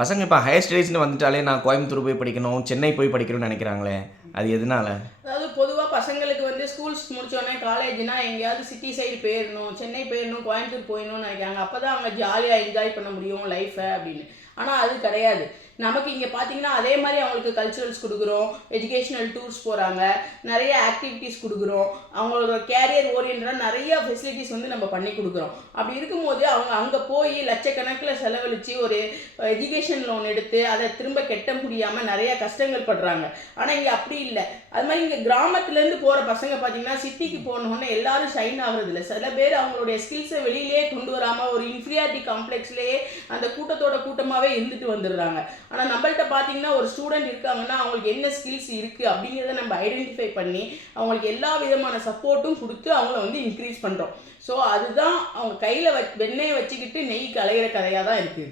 பசங்க இப்போ ஹையர் ஸ்டடீஸ்னு வந்துட்டாலே நான் கோயம்புத்தூர் போய் படிக்கணும், சென்னை போய் படிக்கணும்னு நினைக்கிறாங்களே, அது எதனால? அதாவது பொதுவாக பசங்களுக்கு வந்து ஸ்கூல்ஸ் முடிச்சோடனே காலேஜ்னா எங்கேயாவது சிட்டி சைடு போயிடணும், சென்னை போயிடணும், கோயம்புத்தூர் போயிடணும்னு நினைக்கிறாங்க. அப்போ தான் அவங்க ஜாலியாக என்ஜாய் பண்ண முடியும் லைஃப்பை அப்படின்னு. ஆனால் அது கிடையாது. நமக்கு இங்கே பார்த்தீங்கன்னா அதே மாதிரி அவங்களுக்கு கல்ச்சுரல்ஸ் கொடுக்குறோம், எஜுகேஷ்னல் டூர்ஸ் போகிறாங்க, நிறைய ஆக்டிவிட்டீஸ் கொடுக்குறோம், அவங்களோட கேரியர் ஓரியன்டாக நிறைய ஃபெசிலிட்டிஸ் வந்து நம்ம பண்ணி கொடுக்குறோம். அப்படி இருக்கும்போது அவங்க அங்கே போய் லட்சக்கணக்கில் செலவழித்து ஒரு எஜுகேஷன் லோன் எடுத்து அதை திரும்ப கட்ட முடியாமல் நிறைய கஷ்டங்கள் படுறாங்க. ஆனால் இங்கே அப்படி இல்லை. அது மாதிரி இங்கே கிராமத்துலேருந்து போகிற பசங்க பார்த்தீங்கன்னா சிட்டிக்கு போனோன்னே எல்லாரும் ஷைன் ஆகுறதில்ல. சில பேர் அவங்களுடைய ஸ்கில்ஸை வெளியிலே கொண்டு வராமல் ஒரு இன்ஃபீரியாரிட்டி காம்ப்ளெக்ஸ்லேயே அந்த கூட்டத்தோட கூட்டமாகவே இருந்துட்டு வந்துடுறாங்க. ஆனால் நம்மள்கிட்ட பார்த்தீங்கன்னா ஒரு ஸ்டூடெண்ட் இருக்காங்கன்னா அவங்களுக்கு என்ன ஸ்கில்ஸ் இருக்குது அப்படிங்கிறத நம்ம ஐடென்டிஃபை பண்ணி அவங்களுக்கு எல்லா விதமான சப்போர்ட்டும் கொடுத்து அவங்கள வந்து இன்க்ரீஸ் பண்ணுறோம். ஸோ அதுதான் அவங்க கையில் வெண்ணெயை வச்சுக்கிட்டு நெய் கலையிற கதையாக தான் இருக்குது.